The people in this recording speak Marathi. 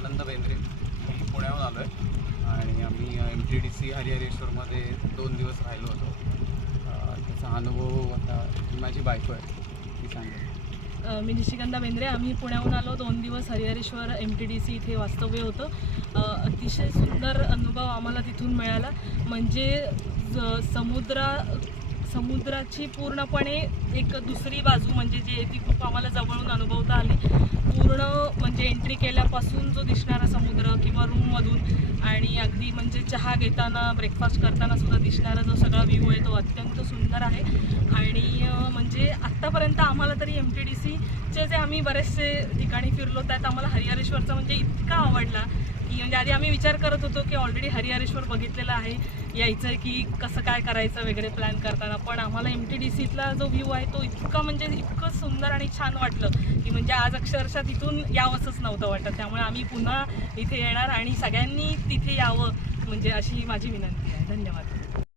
आनंद बेंद्रे. मी पुण्याहून आलो आहे आणि आम्ही MTDC हरिहरेश्वरमध्ये 2 दिवस राहिलो होतो. त्याचा अनुभव आता माझी बायको आहे ती सांगेल. मी निशिगंधा बेंद्रे. आम्ही पुण्याहून आलो. 2 दिवस हरिहरेश्वर MTDC इथे वास्तव्य होतं. अतिशय सुंदर अनुभव आम्हाला तिथून मिळाला. म्हणजे समुद्राची पूर्णपणे एक दुसरी बाजू म्हणजे जे ती खूप आम्हाला जवळून अनुभवता आली. पूर्ण म्हणजे एंट्री केल्यापासून जो दिसणारा समुद्र किंवा रूममधून आणि अगदी म्हणजे चहा घेताना ब्रेकफास्ट करताना सुद्धा दिसणारा जो सगळा व्ह्यू आहे तो अत्यंत सुंदर आहे. आणि म्हणजे आत्तापर्यंत आम्हाला तरी MTDCचे जे आम्ही बरेचसे ठिकाणी फिरलो त्यात आम्हाला हरिहरेश्वरचा म्हणजे इतका आवडला की म्हणजे आधी आम्ही विचार करत होतो की ऑलरेडी हरिहरेश्वर बघितलेलं आहे, यायचं आहे की कसं काय करायचं वगैरे प्लॅन करताना. पण आम्हाला MTDCतला जो व्ह्यू आहे तो इतका म्हणजे इतकं सुंदर आणि छान वाटलं की म्हणजे आज अक्षरशः तिथून यावंसंच नव्हतं वाटत. त्यामुळे आम्ही पुन्हा इथे येणार आणि सगळ्यांनी तिथे यावं म्हणजे अशी माझी विनंती आहे. धन्यवाद.